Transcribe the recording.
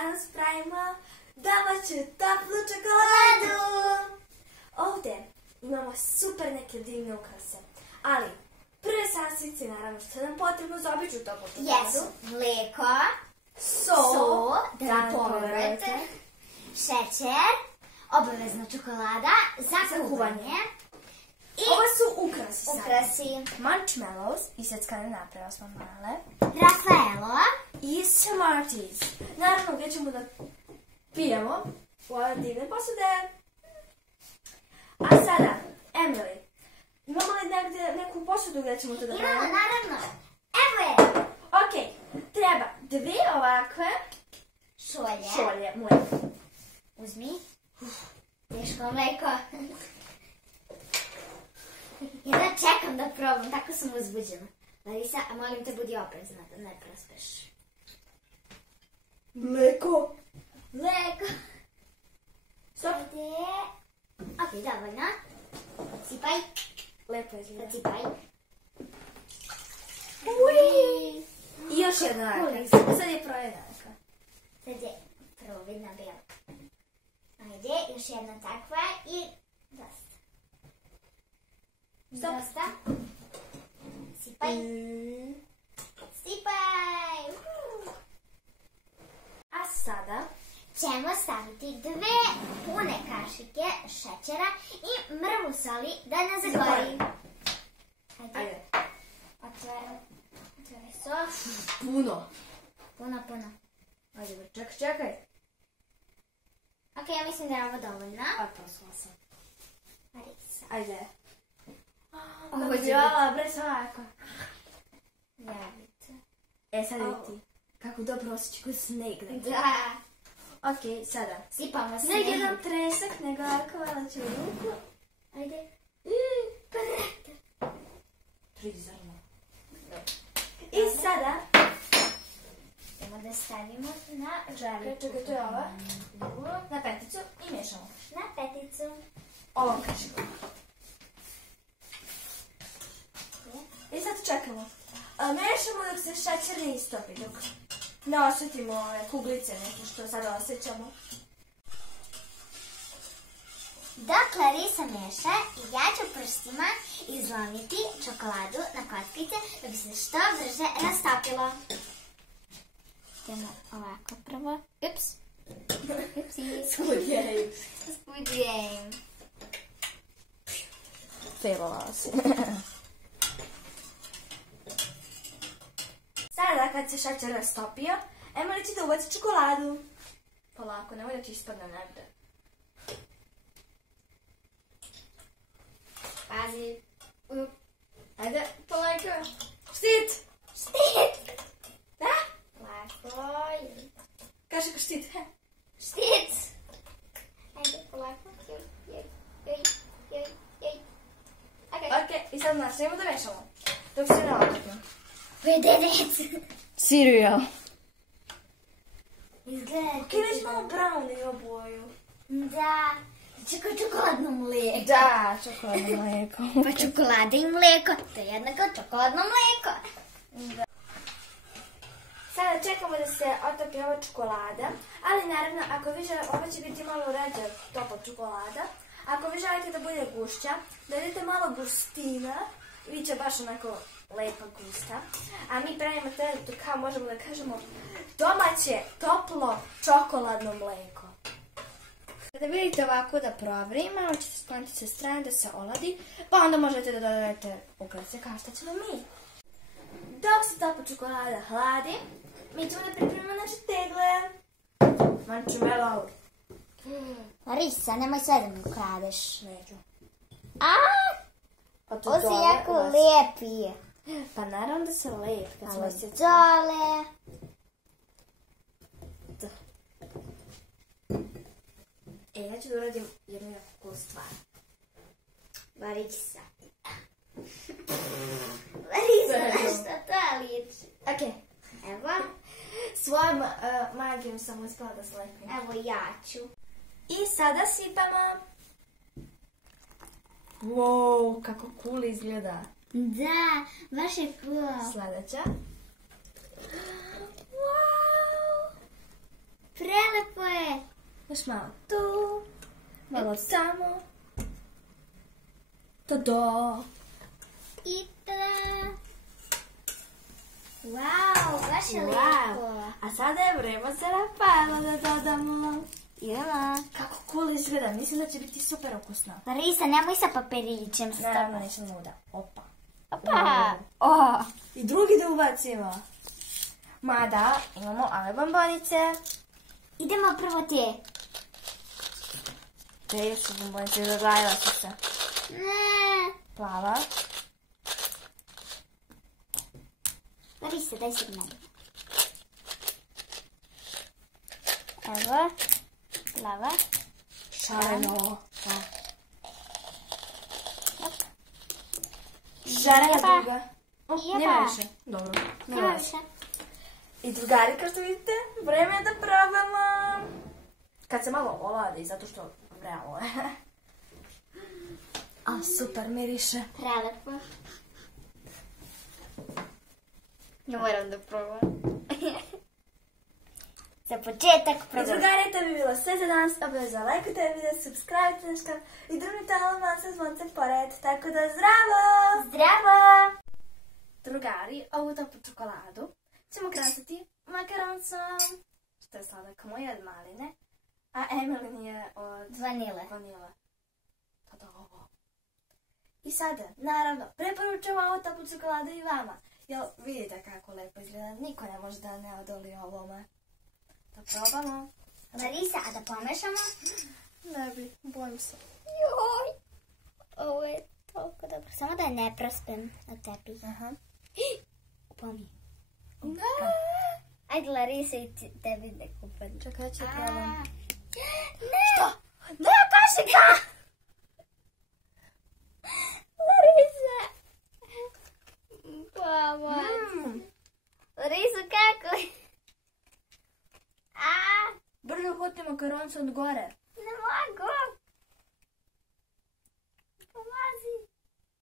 danas pravimo domaću toplu čokoladu. Ovdje imamo super neke divne ukrase, ali prve sastojci naravno što nam potrebno za običnu toplu čokoladu. Jesu mlijeko, So, da ne poverujete, šećer, obavezna čokolada za kuvanje. Ovo su ukrasi sada. Ukrasi. Marshmallows, iseckane naprave smo male. Raffaello. I Smarties. Naravno gdje ćemo da pijemo u ove divne posude. A sada, Emily, imamo li negdje neku posudu gdje ćemo to da pravimo? Imamo, naravno. Evo je. Ok, treba dvije ovakve šolje mlijeka. Uzmi. Teško mlijeko. Ja da čekam da probam, tako sam uzbuđena. Larisa, a molim te budi oprezna da ne prospeš. Mlijeko. Mlijeko. Stop. Ok, dovoljno. Sipaj. Lepo izgleda. Sipaj. Ui. I još jedna ovakva. Sad je projednaka. Sad je providna bijela. Ajde, još jedna takva i dosta. Dosta. Sipaj. Sipaj. A sada Ćemo staviti 2 pune kašike šećera i mrvu soli da ne zagori. Ajde. Otvaraj sos. Puno. Puno. Ajde, čekaj. Ok, ja mislim da je ovo dovoljno. A, poslala sam. Marisa. Ajde. Ovo će biti. Bre, svako. Javite. Sad vidi ti. Kako dobro osjeća koji sneg. Da. Ok, sada. Sipamo sneg. Ne jedan tresak, nego ovako malo ću ruku. Ajde. Prizorno. I sada Idemo da stavimo na žaricu. Čekaj, to je ova. Na peticu i miješamo. Na peticu. Ovom kašikom. I sad čekamo. Miješamo dok se šećer ne istopi, dok ne osjetimo ove kuglice neke što sada osjećamo. Dok Larisa meša, ja ću prstima izlomiti čokoladu na kockice da bi se što brže rastopilo. Idemo ovako prvo. Ups. Squid Game. Squid Game. Failovala si. Sada kad se šećer rastopio, Emily će da ubaci čokoladu. Polako, nemoj da ti ispadne negde. Pazi. Ajde, polako. Štit! Štit! Da? Lako. Kaži štit. Štit! Ajde, polako. Joj. Ok, i sad nastavimo da mešamo. Dok se ne otopimo. Vedec! Cereal. Izgleda. Ok, već malo brown ima boju. Da. Čokoladno mlijeko. Da, čokoladno mlijeko. Pa čokolada i mlijeko. To je jednako čokoladno mlijeko. Da. Sada čekamo da se otopi ova čokolada, ali naravno ako vi želite, ovo će biti malo ređa topla čokolada. Ako vi želite da bude gušća, da idete malo gustina, bit će baš onako lepa gusta. A mi pravimo to kao možemo da kažemo domaće toplo čokoladno mlijeko. Kada vidite ovako da provri, malo ćete skloniti sa strane da se oladi, pa onda možete da dodajete ukrase kao što ćemo mi. Dok se topla čokolada hladi, mi ćemo da pripremimo naše tegle. Marshmallow. Larisa, nemoj sve da mi ukradeš. Neću. Ovo si jako lijepi. Pa naravno da se lep. Malo dole. Ja ću da uradim jednu jako cool stvar. Larisa. Larisa, na što to liči? Ok. Evo. Svojom magijom sam uspela da slepim. Evo ja ću. I sada sipamo. Wow, kako cool izgleda. Da, baš je cool. Sljedeća. Wow. Prelepo je. Još malo tu. Malo tamo. Tada! I tada. Wow, baš je Wow. lepo. A sada je vreme za Rafaela da dodamo. Idemo. Kako cool izgleda, mislim da će biti super ukusno. Larisa, nemoj sa papirićem. Naravno, nisam luda. Opa. Opa. O. I drugi da ubacimo. Mada, imamo ove bombonice. Idemo prvo te. Te su bombonice, zagajala su se. Ne. Plava. Larisa, daj se meni. Evo. Plava. Šareno. Op. Šarena Jeba. druga. O, Jeba. nema više. Dobro. Nema više. I drugari, kao što vidite, vreme je da probamo. Kad se malo oladi, zato što vrelo je. A, super miriše. Prelepo. Ja moram da probam. Za početak I probam. drugari, to bi bilo sve za danas. Obavezno lajkujte video, subscribe-te naš kanal i drugim telefonom sa zvoncem pored. Tako da zdravo! Zdravo! Drugari, ovu toplu čokoladu ćemo krasiti makaroncom, što je sladak moj od maline, a Emilin je od Vanile. vanile. Tada ovo. I sada, naravno, preporučujem ovu toplu čokoladu i vama. Jel vidite kako lepo izgleda, niko ne može da ne odoli ovome. Da probamo. Larisa, a da pomešamo? Ne bi, bojim se. Joj! Ovo je toliko dobro. Samo da ne prospem na tepih. Aha. Upao mi. Da. Ajde, Larisa, i tebi da kupam. Čekaj, ću probam. Ne! Što? Ne, kašika! Larisa! Pomoć! Larisa, kako je? Brzo uhvati makaronce od gore.